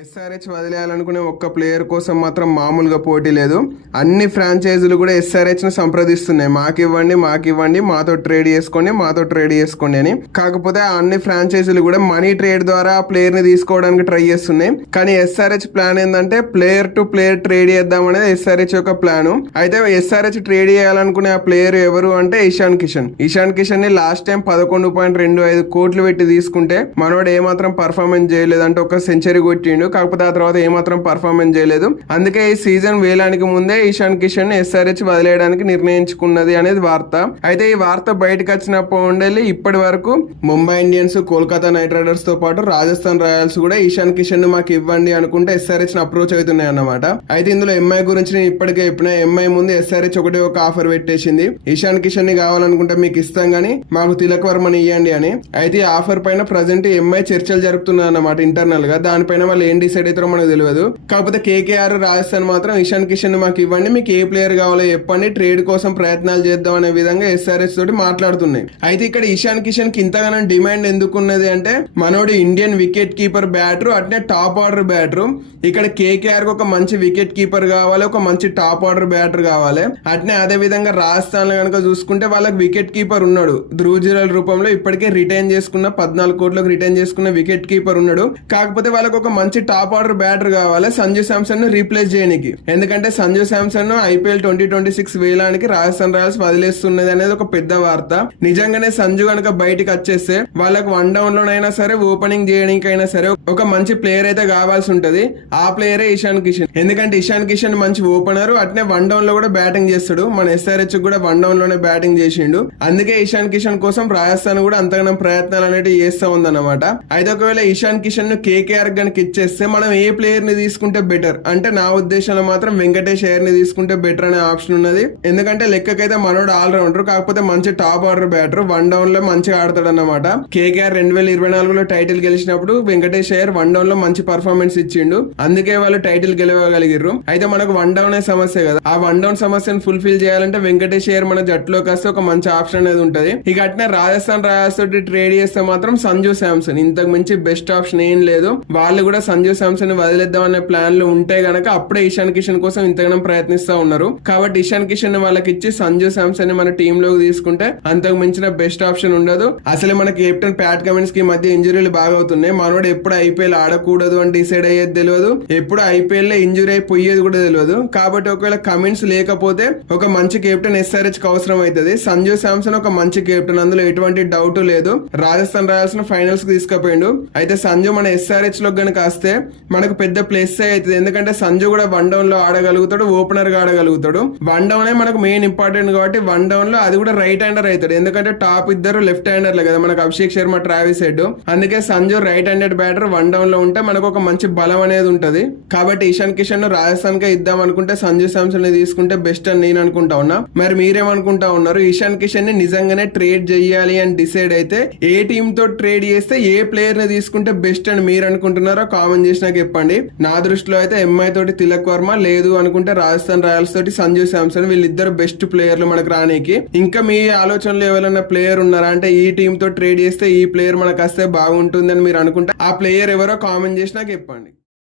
SRH వదిలేయాలనుకునే ఒక్క player కోసం మాత్రం మామూలుగా పోటీ లేదు. అన్ని ఫ్రాంచైజీలు కూడా ఎస్ఆర్హెచ్ను సంప్రదిస్తున్నాయి మాకు ఇవ్వండి మాకు ఇవ్వండి మాతో ట్రేడ్ చేసుకోండి మాతో ట్రేడ్ చేసుకోండి అని. కాకపోతే అన్ని ఫ్రాంచైజీలు కూడా మనీ ట్రేడ్ ద్వారా ఆ ప్లేయర్ని తీసుకోవడానికి ట్రై చేస్తున్నాయి. కానీ ఎస్ఆర్హెచ్ ప్లాన్ ఏంటంటే ప్లేయర్ టు ప్లేయర్ ట్రేడ్ చేద్దాం అనేది ఎస్ఆర్హెచ్ యొక్క ప్లాన్ అయితే ఎస్ఆర్హెచ్ ట్రేడ్ చేయాలనుకునే ఆ ప్లేయర్ ఎవరు అంటే ఇషాన్ కిషన్ ఇషాన్ కిషన్ని లాస్ట్ టైం పదకొండు పాయింట్ రెండు ఐదు కోట్లు పెట్టి తీసుకుంటే మనోడు ఏమాత్రం పర్ఫార్మెన్స్ చేయలేదంటే ఒక సెంచరీ కొట్టిండు. కాకపోతే ఆ తర్వాత ఏమాత్రం పర్ఫార్మెన్స్ చేయలేదు. అందుకే ఈ సీజన్ వేలానికి ముందే ఈశాన్ కిషన్ ఎస్ఆర్హెచ్ వదిలేయడానికి నిర్ణయించుకున్నది అనేది వార్త. అయితే ఈ వార్త బయటకు వచ్చినప్పుడు ఉండేది ఇప్పటి వరకు ముంబై ఇండియన్స్ కోల్కతా నైట్ రైడర్స్తో పాటు రాజస్థాన్ రాయల్స్ కూడా ఈశాన్ కిషన్ను మాకు ఇవ్వండి అనుకుంటే ఎస్ఆర్హెచ్ అప్రోచ్ అవుతున్నాయి అన్నమాట. అయితే ఇందులో ఎంఐ గురించి నేను ఇప్పటికే చెప్పిన ఎంఐ ముందు ఎస్ఆర్హెచ్ ఒకటే ఒక ఆఫర్ పెట్టేసింది. ఈశాన్ కిషన్ని కావాలనుకుంటే మీకు ఇస్తాం గానీ మాకు తిలక్ వర్మని ఇవ్వండి అని. అయితే ఈ ఆఫర్ పైన ప్రజెంట్ ఎంఐ చర్చలు జరుపుతున్నారు అన్నమాట ఇంటర్నల్గా. దానిపైన వాళ్ళు ఏం డిసైడ్ అవుతారో మనకు తెలియదు కాకపోతే కేకేఆర్ రాజస్థాన్ మాత్రం ఇషాన్ కిషన్ మాకు ఇవ్వండి మీకు ఏ ప్లేయర్ కావాలో చెప్పండి ట్రేడ్ కోసం ప్రయత్నాలు చేద్దాం అనే విధంగా ఎస్ఆర్ఎస్ తోటి మాట్లాడుతున్నాయి. అయితే ఇక్కడ ఇషాన్ కిషన్కి ఇంతగానం డిమాండ్ ఎందుకున్నది అంటే మనోడు ఇండియన్ వికెట్ కీపర్ బ్యాటర్ అట్నే టాప్ ఆర్డర్ బ్యాటర్ ఇక్కడ కేకేఆర్ ఒక మంచి వికెట్ కీపర్ కావాలి ఒక మంచి టాప్ ఆర్డర్ బ్యాటర్ కావాలి. అట్నే అదే విధంగా రాజస్థాన్లో కనుక చూసుకుంటే వాళ్ళకి వికెట్ కీపర్ ఉన్నాడు. ధ్రువజీరాల రూపంలో ఇప్పటికే రిటైన్ చేసుకున్న పద్నాలుగు కోట్లకు రిటైన్ చేసుకున్న వికెట్ కీపర్ ఉన్నాడు. కాకపోతే వాళ్ళకి ఒక మంచి టాప్ ఆర్డర్ బ్యాటర్ కావాలి. సంజు శాంసన్ను రీప్లేస్ చేయడానికి ఎందుకంటే Sanju Samson IPL twenty twenty six వేలానికి Rajasthan Royals వదిలేస్తున్నది అనేది ఒక పెద్ద వార్త. నిజంగానే సంజు కనుక బయటికి వచ్చేస్తే వాళ్ళకి వన్ డౌన్ లోనైనా సరే ఓపెనింగ్ చేయడానికైనా సరే ఒక మంచి ప్లేయర్ అయితే కావాల్సి ఉంటది. ఆ ప్లేయరే ఇషాన్ కిషన్. ఎందుకంటే ఇషాన్ కిషన్ మంచి ఓపెనర్. అట్నే వన్ డౌన్లో కూడా బ్యాటింగ్ చేస్తాడు. మన ఎస్ఆర్హెచ్ కూడా వన్ డౌన్లోనే బ్యాటింగ్ చేసిండు. అందుకే ఇషాన్ కిషన్ కోసం రాజస్థాన్ కూడా అంతగానం ప్రయత్నాలు అనేవి చేస్తా ఉందన్నమాట. అయితే ఒకవేళ ఇషాన్ కిషన్ను కేకేఆర్ గనక ఇచ్చేస్తే మనం ఏ ప్లేయర్ని తీసుకుంటే బెటర్ అంటే నా ఉద్దేశంలో మాత్రం వెంకటేష్ అయ్యర్ని తీసుకుంటే బెటర్ అనే ఆప్షన్ ఉన్నది. ఎందుకంటే లెక్కకైతే మనోడు ఆల్రౌండర్ కాకపోతే మంచి టాప్ ఆర్డర్ బ్యాటర్ వన్ డౌన్లో మంచిగా ఆడతాడు అన్నమాట కేకేఆర్ రెండు వేల ఇరవై నాలుగులో టైటిల్ గెలిచినప్పుడు వెంకటేష్ అయ్యర్ వన్ డౌన్లో మంచి పర్ఫార్మెన్స్ ఇచ్చిండు. అందుకే వాళ్ళు టైటిల్ గెలవగలిగారు అయితే మనకు వన్ డౌన్ అనే సమస్య కదా. ఆ వన్ డౌన్ సమస్యను ఫుల్ఫిల్ చేయాలంటే వెంకటేష్ అయ్యర్ మన జట్టులోకి వస్తే ఒక మంచి ఆప్షన్ అనేది ఉంటది. ఇక అట్నే రాజస్థాన్ రాయల్స్ తోటి ట్రేడ్ చేస్తే మాత్రం సంజు శాంసన్ ఇంతకు మించి బెస్ట్ ఆప్షన్ ఏం లేదు. వాళ్ళు కూడా సంజు శాంసన్ని వదిలేద్దాం అనే ప్లాన్లు ఉంటే గనక అప్పుడే ఇషాన్ కిషన్ కోసం ఇంతగానం ప్రయత్నిస్తా ఉన్నారు. కాబట్టి ఇషాన్ కిషన్ వాళ్ళకి ఇచ్చి సంజు శాంసన్ని మన టీమ్లోకి తీసుకుంటే అంతకు మించిన బెస్ట్ ఆప్షన్ ఉండదు. అసలు మన కెప్టెన్ ప్యాట్ కమిన్స్కి మధ్య ఇంజురీలు బాగా అవుతున్నాయి. మనోడు ఎప్పుడు ఐపీఎల్ ఆడకూడదు అని డిసైడ్ అయ్యేది తెలియదు ఎప్పుడు ఐపీఎల్లో ఇంజురీ అయిపోయేది కూడా తెలియదు కాబట్టి ఒకవేళ కమిన్స్ లేకపోతే ఒక మంచి కెప్టెన్ ఎస్ఆర్హెచ్కి అవసరం అవుతుంది. సంజు శాంసన్ ఒక మంచి కెప్టెన్. అందులో ఎటువంటి డౌట్ లేదు. రాజస్థాన్ రాయల్స్ను ఫైనల్స్కి తీసుకుపోయిండు. అయితే సంజు మన ఎస్ఆర్హెచ్లో గనక వస్తే మనకు పెద్ద ప్లస్ అవుతుంది. ఎందుకంటే సంజు కూడా వన్ డౌన్లో ఆడగలుగుతాడు ఓపెనర్గా ఆడగలుగుతాడు. వన్ డౌన్ మనకు మెయిన్ ఇంపార్టెంట్ కాబట్టి వన్ డౌన్లో అది కూడా రైట్ హ్యాండర్ అవుతాడు. ఎందుకంటే టాప్ ఇద్దరు లెఫ్ట్ హ్యాండర్లే కదా మనకు అభిషేక్ శర్మ ట్రావిస్ హెడ్. అందుకే Sanju right handed batter one డౌన్లో ఉంటే మనకు ఒక మంచి బలం అనేది ఉంటుంది. కాబట్టి ఇషాన్ కిషన్ను రాజస్థాన్ కే ఇద్దాం అనుకుంటే సంజు శాంసన్ని తీసుకుంటే బెస్ట్ అని నేను అనుకుంటా ఉన్నా. మరి మీరేమనుకుంటా ఉన్నారు? ఇషాన్ కిషన్ని నిజంగానే ట్రేడ్ చేయాలి అని డిసైడ్ అయితే ఏ టీమ్తో ట్రేడ్ చేస్తే ఏ ప్లేయర్ని తీసుకుంటే బెస్ట్ అని మీరు అనుకుంటున్నారో కామెంట్ కామెంట్ చేసినాక చెప్పండి. నా దృష్టిలో అయితే ఎంఐ తోటి తిలక్ వర్మ లేదు అనుకుంటే రాజస్థాన్ రాయల్స్ తోటి సంజు శాంసన్ వీళ్ళిద్దరు బెస్ట్ ప్లేయర్లు మనకు రానికి. ఇంకా మీ ఆలోచనలో ఎవరైనా ప్లేయర్ ఉన్నారా? అంటే ఈ టీమ్తో ట్రేడ్ చేస్తే ఈ ప్లేయర్ మనకు వస్తే బాగుంటుంది అని మీరు అనుకుంటే ఆ ప్లేయర్ ఎవరో కామెంట్ చేసి నాకు చెప్పండి.